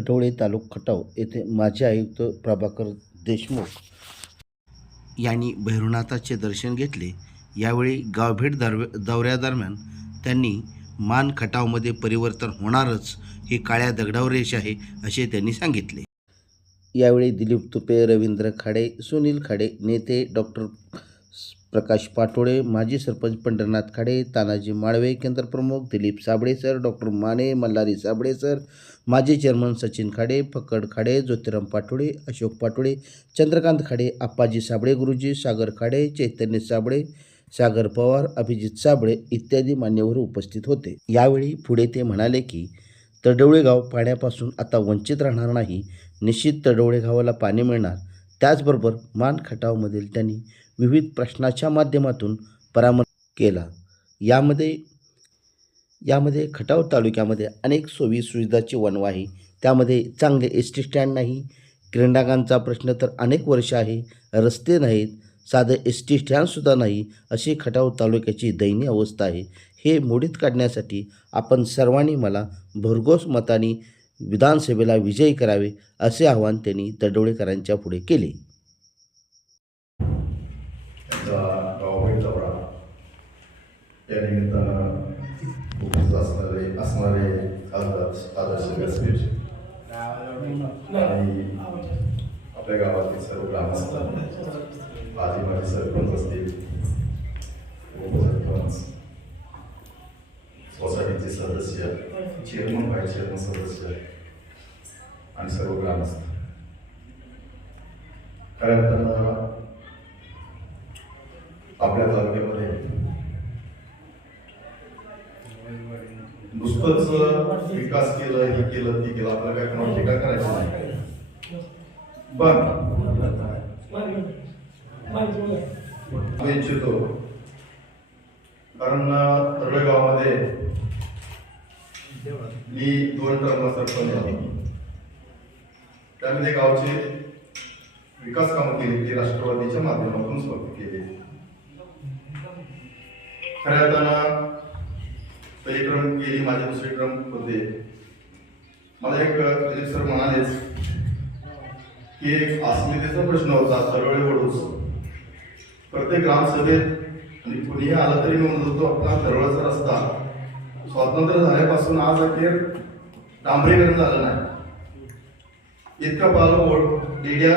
तटोळे तालुका खटाव येथे माजी आयुक्त प्रभाकर देशमुख यांनी भैरवनाथाचे दर्शन घेतले. यावेळी गावभेट दरव दौऱ्यादरम्यान त्यांनी मान खटावमध्ये परिवर्तन होणारच हे काळ्या दगडावर रेष आहे असे त्यांनी सांगितले. यावेळी दिलीप तुपे रवींद्र खाडे सुनील खाडे नेते डॉक्टर प्रकाश पाटोळे माजी sarpanch Pandharnath Khade Tanaji Malve केंद्रप्रमुख Dilip Sable sir doctor Mane Malhari Sable sir माजी चेअरमन सचिन खाडे फकड खाडे ज्योतिराम पाटोळे अशोक पाटोळे चंद्रकांत खाडे आप्पाजी साबळे गुरुजी सागर खाडे चैतन्य साबळे सागर पवार अभिजित साबळे इत्यादी मान्यवर उपस्थित होते. यावेळी पुढे ते म्हणाले की तडवळे गाव पाण्यापासून आता वंचित राहणार नाही निश्चित तडवळे गावाला पाणी मिळणार त्याचबरोबर मान खटावमधील त्यांनी विविध प्रश्नाच्या माध्यमातून परामर्श केला. यामध्ये यामध्ये खटाव तालुक्यामध्ये अनेक सोयी सुविधाची वणवा आहे त्यामध्ये चांगले एस टी स्टँड नाही क्रीडांगांचा प्रश्न तर अनेक वर्ष आहे रस्ते नाहीत साधं एस टी स्टँडसुद्धा नाही अशी खटाव तालुक्याची दयनीय अवस्था आहे. हे मोडीत काढण्यासाठी आपण सर्वांनी मला भरघोस मताने विधानसभेला विजयी करावे असे आवाहन त्यांनी दडोळेकरांच्या पुढे केले. त्यांचा गावभेट दौरा. या निमित्तानं उपस्थित असणारे असणारे आदर्श आदर्श व्यासपीठ आणि आपल्या गावातील सर्व ग्रामस्थ आजी माजी सरपंच असतील उपसरपंच सोसायटीचे सदस्य चेअरमन व्हाईस चेअरमन सदस्य आणि सर्व ग्रामस्थ. खऱ्या अर्थानं आपल्या तालुक्यामध्ये. नुसतंच विकास केलं हे केलं ते केलं आपल्याला काय कोणाला टीका करायची नाही. पण इच्छितो. कारण तळेगावमध्ये मी दोन टर्मला सरपंच झालो. त्यामध्ये गावचे विकास कामं केली ती राष्ट्रवादीच्या माध्यमातून स्वतः केली. खऱ्या अर्थानं पहिली ड्रम गेली माझी दुसरी ड्रम होते. मला एक दिलीप सर म्हणालेच की एक अस्मितेचा प्रश्न होता सरळे वडूस प्रत्येक ग्रामसभेत आणि कुणीही आला तरी म्हणत होतो आपला दरवळचा रस्ता स्वातंत्र्य झाल्यापासून आज अखेर डांबरीकरण झालं नाही. इतका पालो ओढ्या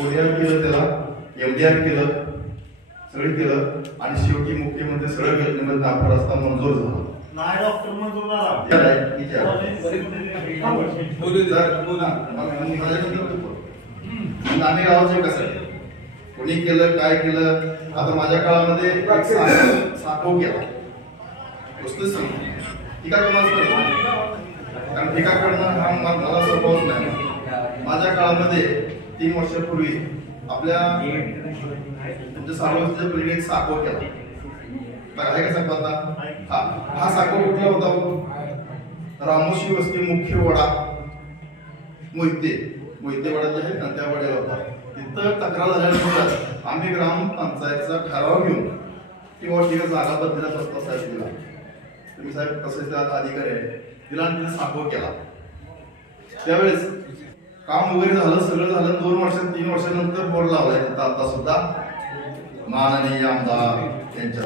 ओढ्या केलं त्याला एमडीआर केलं. सगळं केलं आणि शेवटी मुख्यमंत्री सरळ गेल्यानंतर आपला रस्ता मंजूर झाला. नाही डॉक्टर मंजूर मग आम्ही गावाचे कसं? आहे? कोणी केलं काय केलं? आता माझ्या काळामध्ये साखव केला. गोष्ट सांग टीका कोणाच करत. कारण टीका करणं हा मला स्वभावच नाही. माझ्या काळामध्ये तीन वर्षापूर्वी आपल्या तुमच्या सर्वांचा पलीकडे एक साखव केला. आहे का आता? हा. हा साखव कुठला होता हो? रामोशी वस्ती मुख्य वडा. मोहिते. मोहिते वडा जे आहे ना त्या वड्याला होता. तिथं तक्रार झाल्यानंतर आम्ही ग्रामपंचायतचा ठराव घेऊन किंवा ठीक जागा बदलीला प्रस्ताव साहेब दिला. तुम्ही साहेब कसं अधिकारी आहे तिला तिने साखो केला. त्यावेळेस काम वगैरे झालं सगळं झालं. दोन वर्षात तीन वर्षानंतर बोर्ड लावलाय तिथं आता सुद्धा माननीय आमदार यांच्या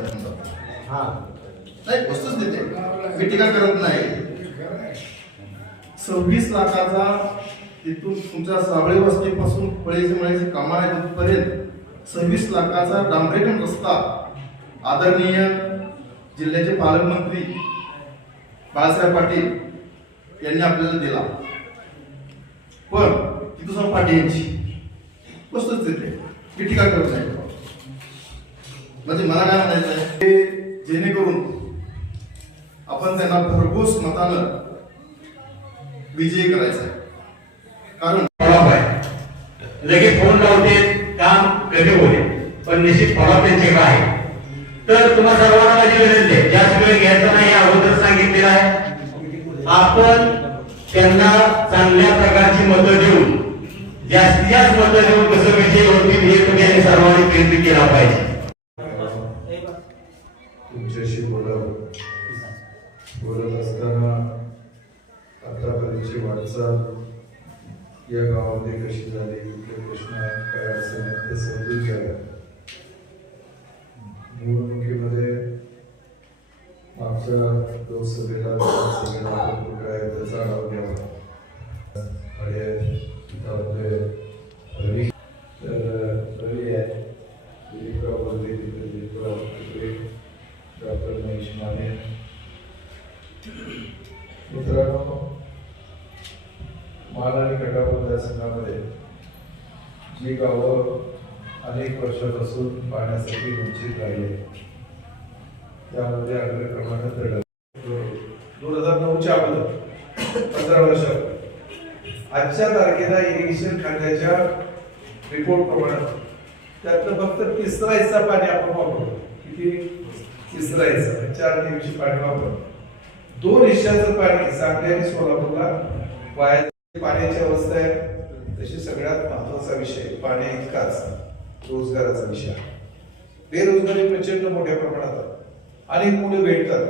नाही वस्तूच देते. मी टीका करत नाही. सव्वीस लाखाचा तिथून तुमच्या साबळे वस्तीपासून पळीचे मळीचे आहे तिथपर्यंत सव्वीस लाखाचा डांबरेकन रस्ता आदरणीय जिल्ह्याचे पालकमंत्री बाळासाहेब पाटील यांनी आपल्याला दिला. पण ती दुसरा पाटील यांची. वस्तूच देते. मी टीका करत नाही. म्हणजे मला काय म्हणायचं आहे ते जेणेकरून आपण त्यांना भरघोस मतानं विजयी करायचं आहे. कारण लगेच फोन लावते काम कमी होईल. पण निश्चित फॉलोअप त्यांच्याकडे आहे. तर तुम्हा सर्वांना माझी विनंती आहे जास्त वेळ घ्यायचा नाही अगोदर सांगितलेलं आहे. आपण त्यांना चांगल्या प्रकारची मतं देऊन जास्तीत जास्त मतं देऊन कसं विजय होतील हे तुम्ही सर्वांनी प्रयत्न केला पाहिजे. बोलत असताना आतापर्यंतची वाटचाल या गावामध्ये कशी झाली? कुठले प्रश्न आहेत? काय असेल ते समजून घ्याव्या निवडणुकीमध्ये मागच्या लोकसभेला विधानसभेला भरपूर काय आहे त्याचा आढावा घ्यावा? Thank you. मित्रांनो मान आणि खटाव मतदारसंघामध्ये जी गावं अनेक वर्षापासून पाण्यासाठी वंचित राहिले. त्यामध्ये अग्रक्रमानं दडल दोन हजार नऊच्या अगोदर पंधरा वर्षात आजच्या तारखेला इरिगेशन खात्याच्या रिपोर्ट प्रमाणे त्यातलं फक्त तिसरा हिस्सा पाणी आपण वापरतो. किती? तिसरा हिस्सा चार दिवशी पाणी वापरतो. दोन हिश्श्याचं पाणी सांगली आणि सोलापूरला वाया पाण्याची अवस्था आहे. तशी सगळ्यात महत्त्वाचा विषय पाण्या इतकाच. रोजगाराचा विषय आहे. बेरोजगारी प्रचंड मोठ्या प्रमाणात आहे. आणि मुलं भेटतात?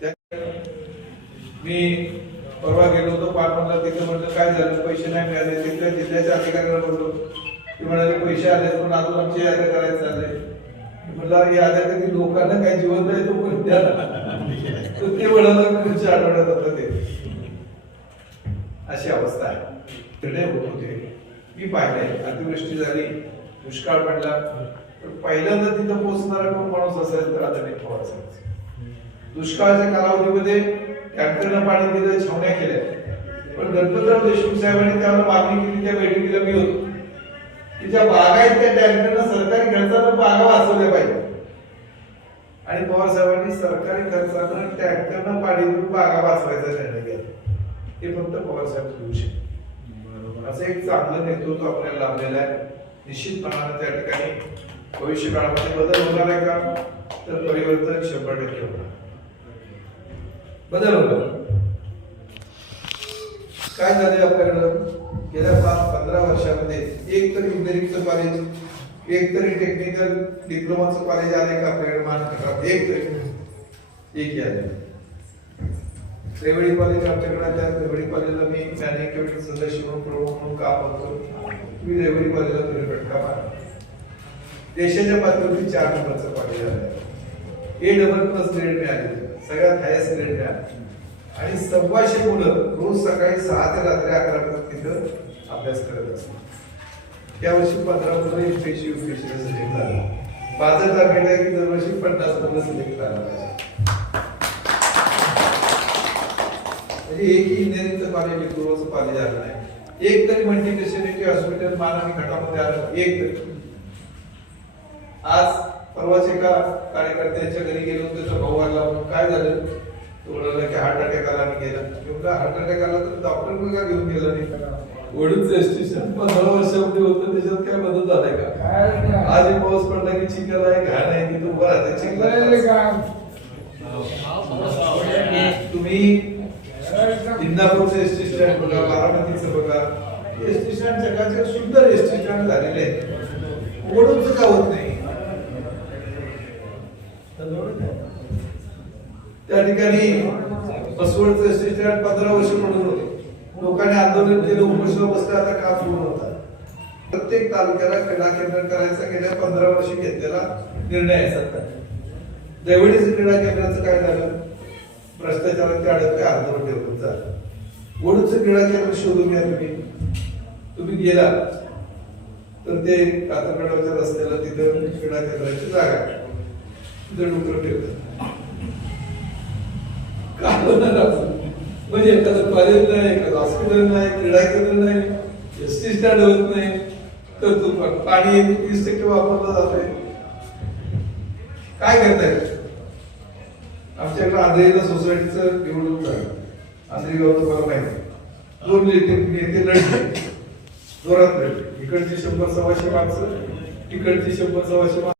त्या- मी परवा गेलो होतो पाटणला तिथं म्हटलं काय झालं? पैसे नाही मिळाले. तिथल्या जिल्ह्याच्या अधिकाऱ्याला बोललो. ते म्हणाले पैसे आले पण अजून आमचे याद्या करायचं आले म्हटलं याद्या कधी लोकांना काय जिवंत आहे तो पण द्या ते म्हणाला पुढच्या आठवड्यात होतं ते? अशी अवस्था आहे. निर्णय होत होते. मी पाहिले अतिवृष्टी झाली. दुष्काळ पडला. तर पहिल्यांदा तिथं पोहोचणारा कोण माणूस असेल तर आदरणीय पवार साहेब. दुष्काळाच्या कालावधीमध्ये टँकरनं पाणी दिलं छावण्या केल्या. पण गणपतराव देशमुख साहेबांनी त्यावर मागणी केली त्या बैठकीला मी होतो. की ज्या बागा आहेत त्या टँकरनं सरकारी खर्चानं बागा वाचवल्या पाहिजे आणि पवार साहेबांनी सरकारी खर्चानं टँकरनं पाणी देऊन बागा वाचवायचा निर्णय घेतला. हे फक्त पवार साहेब घेऊ शकतात असं एक चांगलं नेतृत्व आपल्याला लाभलेलं आहे. निश्चितपणाने त्या ठिकाणी भविष्य काळामध्ये बदल होणार आहे का? तर परिवर्तन शंभर टक्के होणार. बदल होणार. काय झाले आपल्याकडं? गेल्या पाच पंधरा वर्षामध्ये एक तरी इंजिनिअरिंगचं कॉलेज एक तरी टेक्निकल डिप्लोमाचं कॉलेज आले का आपल्याकडे? महाराष्ट्रात एक तरी. एक यादी रेवडी कॉलेज आमच्याकडे त्या रेवडी कॉलेजला मी मॅनेज कमिटी सदस्य म्हणून प्रमुख म्हणून काम करतो. मी रेवडी कॉलेजला तुम्ही फटका मारा देशाच्या पातळीवरती चार नंबरचं कॉलेज आलं ए डबल प्लस ग्रेड मिळाले. सगळ्यात हायस्ट ग्रेड मिळाले. आणि सव्वाशे मुलं रोज सकाळी सहा ते रात्री अकरा पर्यंत तिथं अभ्यास करत असतात. त्यावर्षी पंधरा मुलं एमपीएससी युपीएससी सिलेक्ट झाला माझं टार्गेट आहे की दरवर्षी पन्नास मुलं सिलेक्ट करायला पाहिजे म्हणजे एक इंजिनिअरिंगचं नाही. एक तरी मल्टी स्पेशालिटी हॉस्पिटल मानवी घटामध्ये आलं एक तरी. आज परवाच एका कार्यकर्त्याच्या घरी गेलो त्याचा भाऊ आला. काय झालं? तो म्हणाला की हार्ट अटॅक आला आणि गेला. म्हटलं हार्ट अटॅक आला तर डॉक्टर का घेऊन गेला नाही? वडूच स्टेशन पंधरा वर्षामध्ये होतं त्याच्यात काय बदल झालाय का? आज एक पाऊस पडला की चिखल आहे घाण आहे तिथं उभं राहते चिखल तुम्ही इंदापूरचं एस टी स्टँड बघा बारामतीचं बघा एस टी स्टँड जगाचे सुंदर एस टी स्टँड झालेले आहेत. ओढून का होत नाही? त्या ठिकाणी बसवडचं एस टी स्टँड पंधरा वर्ष म्हणून होते. लोकांनी आंदोलन केलं उपोषण बसलं आता काम सुरू होता प्रत्येक तालुक्याला क्रीडा केंद्र करायचा गेल्या पंधरा वर्षी घेतलेला निर्णय आहे सरकार देवडीचं क्रीडा केंद्राचं काय झालं? भ्रष्टाचाराच्या अडक काय अर्धवट ठेवून झालं. ओढूचं क्रीडा केंद्र शोधून घ्या तुम्ही. तुम्ही गेला तर ते कातरगडावच्या रस्त्याला तिथं क्रीडा केंद्राची जागा तिथं डोकर ठेवतात. काय होणार म्हणजे एखादं कॉलेज नाही एखादं हॉस्पिटल नाही क्रीडा केंद्र नाही एस टी स्टँड होत नाही तर तू पाणी तीस टक्के वापरलं जातंय. काय करताय? आमच्याकडे आंध्रीला सोसायटीचं निवडणूक झालं. आंध्री गाव तुम्हाला माहिती दोन नेते नेते लढले. जोरात लढले. इकडची शंभर सव्वाशे माणसं तिकडचे शंभर सव्वाशे माणसं.